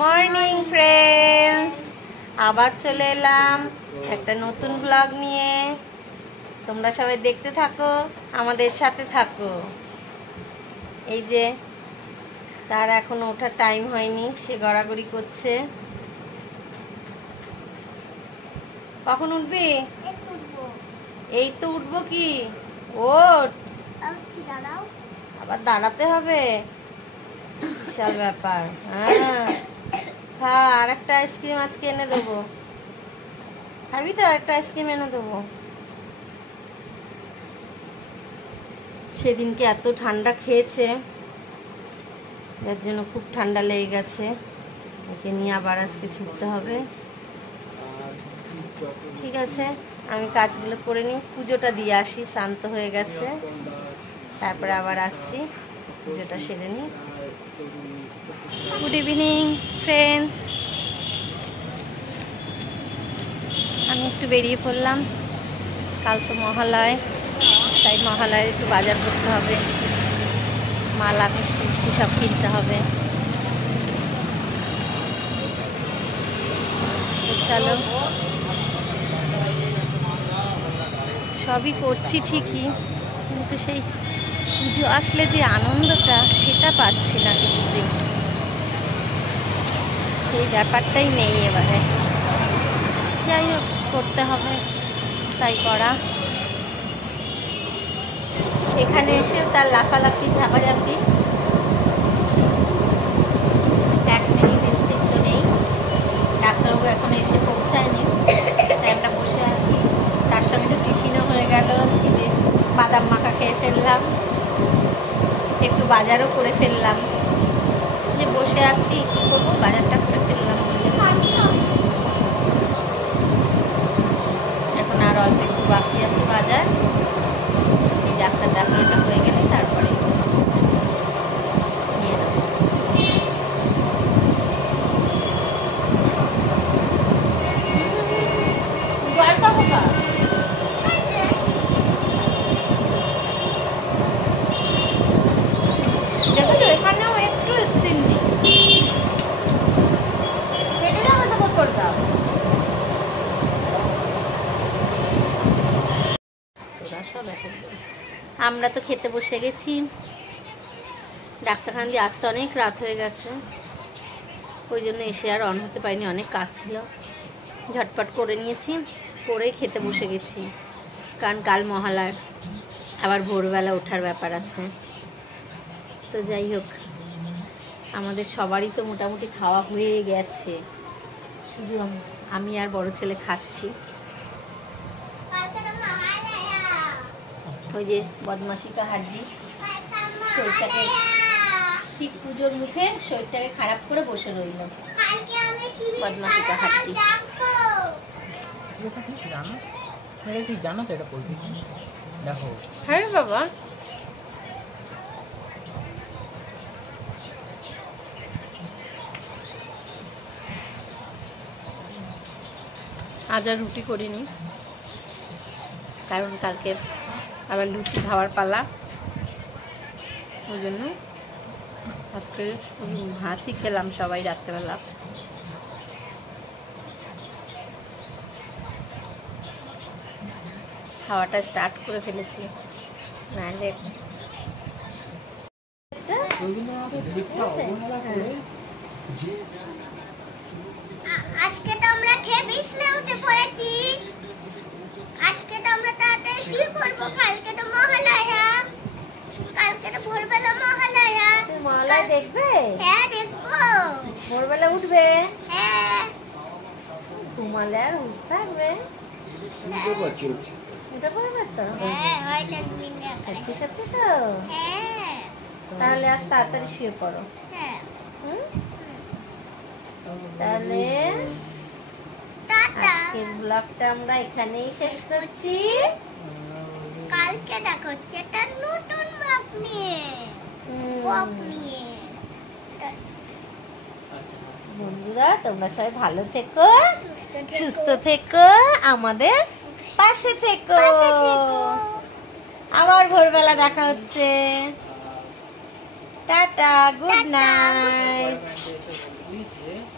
Morning friends, আবার চলে এলাম একটা নতুন ব্লগ নিয়ে। তোমরা সবাই দেখতে থাকো, আমাদের সাথে থাকো। এই যে তার এখনো ওঠার টাইম হয়নি, সে গড়াগড়ি করছে। কখন উঠবি? এই তো উঠবো। কি ওঠ, আবার দাঁড়াতে হবে, বিশাল ব্যাপার। হ্যাঁ খা, আর একটা আইসক্রিম আজকে এনে দেবো। খাবি তো? একটা আইসক্রিম এনে দেবো। সেদিনকে এত ঠান্ডা খেয়েছে, যার জন্য খুব ঠান্ডা লেগে গেছে। একে নিয়ে আবার আজকে ছুটতে হবে। ঠিক আছে, আমি কাজগুলো করে নিই, পুজোটা দিয়ে আসি। শান্ত হয়ে গেছে, তারপরে আবার আসছি, পুজোটা সেরে নিই। গুড ইভিনিং ফ্রেন্ডস, আমি একটু বেরিয়ে পড়লাম। কাল তো মহালয়, তাই মহালয়ের একটু বাজার করতে হবে, মালা মিষ্টি সব কিনতে হবে। চলো, সবই করছি ঠিকই, কিন্তু সেই পুজো আসলে যে আনন্দটা, সেটা পাচ্ছি না কিছুতেই। সেই ব্যাপারটাই নেই এবারে। যাই হোক, করতে হবে, তাই করা। এখানে এসেও তার লাফালাফি ঝাপাঝাপি, 1 মিনিট স্থির নেই। ডাক্তারবাবু এখন এসে পৌঁছায়নি, তাই আমরা বসে আছি। তার সঙ্গে একটু টিফিনও হয়ে গেল, বাদাম মাখা খেয়ে ফেললাম, একটু বাজারও করে ফেললাম। যে বসে আছি, কি করবো, বাজারটা করে ফেললাম। এখন আর অল্প একটু বাকি আছে বাজার। এই ডাক্তার দেখানোটা হয়ে গেলে তারপরে নিয়ে নেব। দেখো তো, এখানেও একটু স্থির নেই। আমরা তো খেতে বসে গেছি। ডাক্তারখানা দিয়ে আসতে অনেক রাত হয়ে গেছে, ওই জন্য এসে আর অন হতে পারিনি, অনেক কাজ ছিল। ঝটপট করে নিয়েছি, করে খেতে বসে গেছি, কারণ কাল মহালয়, আবার ভোরবেলা ওঠার ব্যাপার আছে। তো যাই হোক, আমাদের সবারই তো মোটামুটি খাওয়া হয়ে গেছে, শুধু আমি আর বড় ছেলে খাচ্ছি। ওই যে বদমাশিটা হাড্ডি, শরীরটাকে ঠিক পুজোর মুখে শরীরটাকে খারাপ করে বসে রইল। বদমাশিটা হাড্ডি। জানো তো এটা বলবি? দেখো, হ্যাঁ বাবা, আজ আর রুটি করিনি, কারণ কালকে আবার লুচি খাওয়ার পালা, ওই জন্য আজকে ভাতই খেলাম সবাই রাত্রেবেলা। খাওয়াটা স্টার্ট করে ফেলেছি, নাহলে আজকে তো আমরা খেয়ে বিছানায় উঠে পড়েছি। আজকে তো আমরা তাড়াতাড়ি শুয়ে পড়বো, কালকে তো মহালয়া, কালকে তো ভোরবেলা মহালয়া। তুই মহালয়া দেখবে? হ্যাঁ দেখবো। ভোরবেলা উঠবে? হ্যাঁ। মহালয়ার হুঁশ থাকবে? উঠে পড়বে তো? হ্যাঁ, হয়তো মিলে। সত্যি সত্যি তো? হ্যাঁ। তাহলে আজ তাড়াতাড়ি শুয়ে পড়ো। হ্যাঁ। তাহলে টাটা। আজকের ব্লগটা আমরা এখানেই শেষ করছি। কালকে দেখা হচ্ছে একটা নতুন ব্লগ নিয়ে। ব্লগ নিয়ে। বন্ধুরা, তোমরা সবাই ভালো থেকো, সুস্থ থেকো, আমাদের পাশে থেকো। আবার ভোরবেলা দেখা হচ্ছে। Tata, good night. হচ্ছে